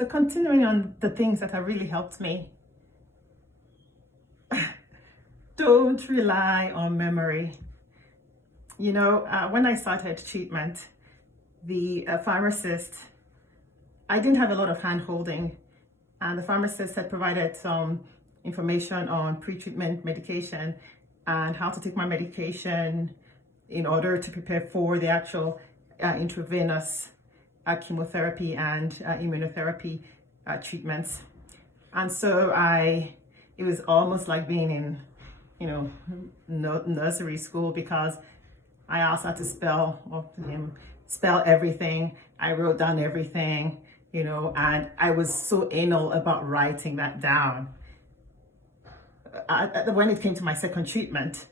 So continuing on the things that have really helped me, don't rely on memory. When I started treatment, the pharmacist, I didn't have a lot of hand holding, and the pharmacist had provided some information on pre-treatment medication and how to take my medication in order to prepare for the actual intravenous chemotherapy and immunotherapy treatments. And so it was almost like being in, nursery school, because I also had to spell everything. I wrote down everything, and I was so anal about writing that down. When it came to my second treatment,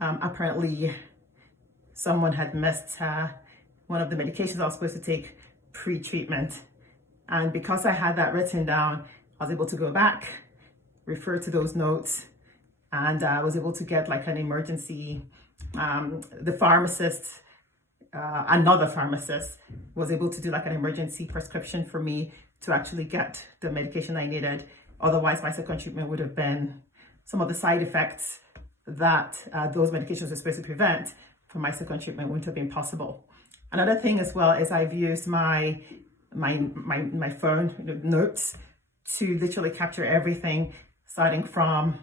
apparently someone had missed one of the medications I was supposed to take pre-treatment. And because I had that written down, I was able to go back, refer to those notes, and I was able to get like an emergency. The pharmacist, another pharmacist, was able to do like an emergency prescription for me to actually get the medication I needed. Otherwise, my second treatment would have been some of the side effects that those medications were supposed to prevent from my second treatment wouldn't have been possible. Another thing as well is I've used my phone notes to literally capture everything, starting from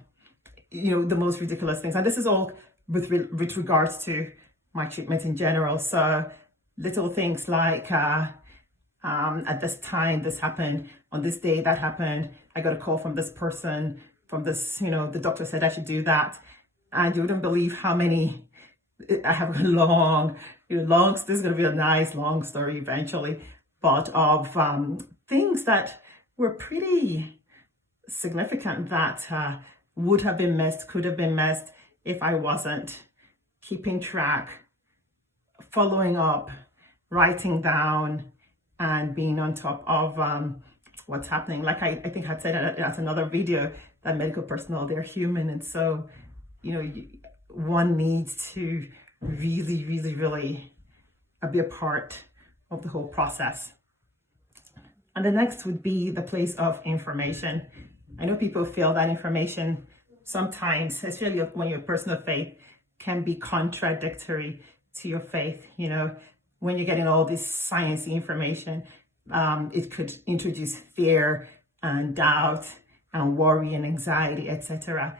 the most ridiculous things. And this is all with regards to my treatment in general. So little things like at this time this happened, on this day that happened, I got a call from this person, from this, the doctor said I should do that. And you wouldn't believe how many, I have a long, this is going to be a nice long story eventually, but of things that were pretty significant that would have been missed, could have been missed if I wasn't keeping track, following up, writing down, and being on top of what's happening. Like I think I said at another video, that medical personnel, they're human. And so, one needs to really, really, really be a part of the whole process. And the next would be the place of information. I know people feel that information sometimes, especially when you're a person of faith, can be contradictory to your faith. When you're getting all this sciencey information, it could introduce fear and doubt and worry and anxiety, etc.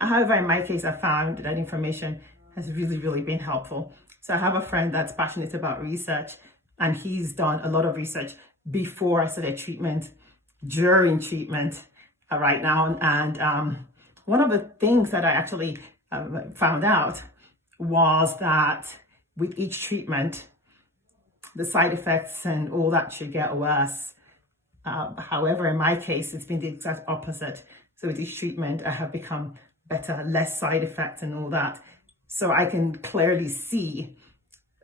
However, in my case, I found that information has really, really been helpful. So I have a friend that's passionate about research, and he's done a lot of research before I started treatment, during treatment right now. And one of the things that I actually found out was that with each treatment, the side effects and all that should get worse. However, in my case, it's been the exact opposite. So with each treatment, I have become better, less side effects and all that. So I can clearly see,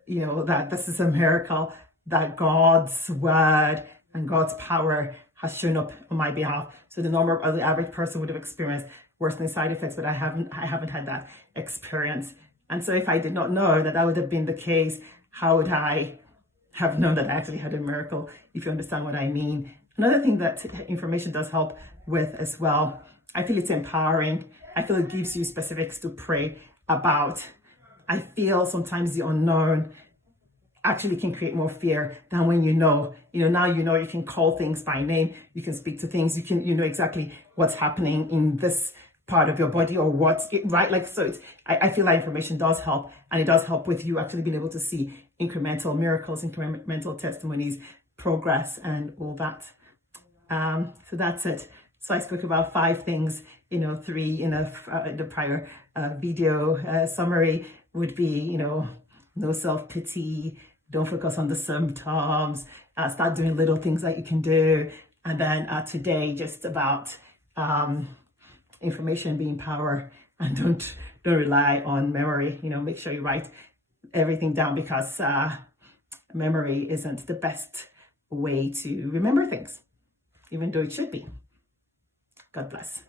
that this is a miracle, that God's word and God's power has shown up on my behalf. So the average person would have experienced worsening side effects, but I haven't had that experience. And so if I did not know that would have been the case, how would I have known that I actually had a miracle, if you understand what I mean? Another thing that information does help with as well, I feel it's empowering. I feel it gives you specifics to pray about. I feel sometimes the unknown actually can create more fear than when now you can call things by name, you can speak to things, you know exactly what's happening in this part of your body or right? Like, so I feel like information does help, and it does help with you actually being able to see incremental miracles, incremental testimonies, progress, and all that. So that's it. So I spoke about 5 things, 3 in the prior video. Summary would be, no self-pity, don't focus on the symptoms, start doing little things that you can do. And then today, just about information being power, and don't rely on memory. Make sure you write everything down, because memory isn't the best way to remember things, even though it should be. God bless.